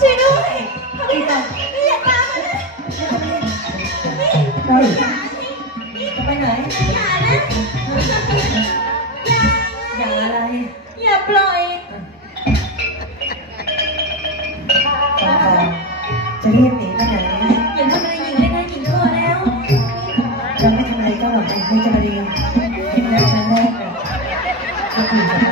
ช่วยด้วยเขาไม่ได้ไม่อยากตามมาเละไม่ยจะไปไหน อย่านะอย่าอย่าอะไร อย่าปล่อย จะเรีบหนีไปไหนอย่าทำอะไรหญิงเลยนะหญิงกลัวแล้วจะไม่ทำอะไรก็หลับไม่จะมาดีไล้วครั้งแรกเลย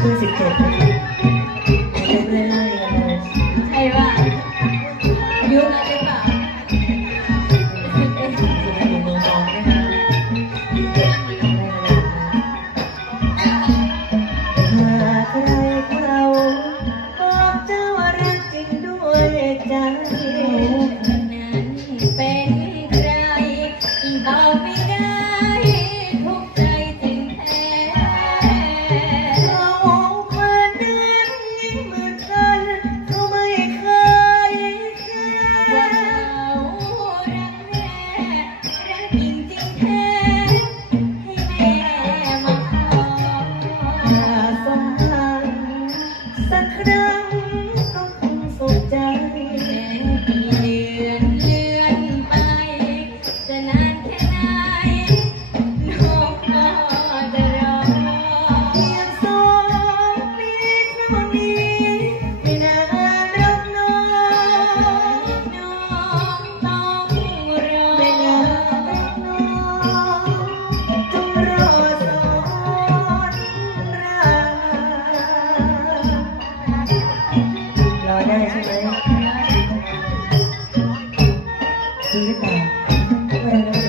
เพิ่ว่นยุ่งอะไรเปล่าอยู่ในมองทองนะคะหากใครเราบอกเจ้ารักจริงด้วยใจนั้นเป็นใครอีกบอกไม่ได้ Thank you.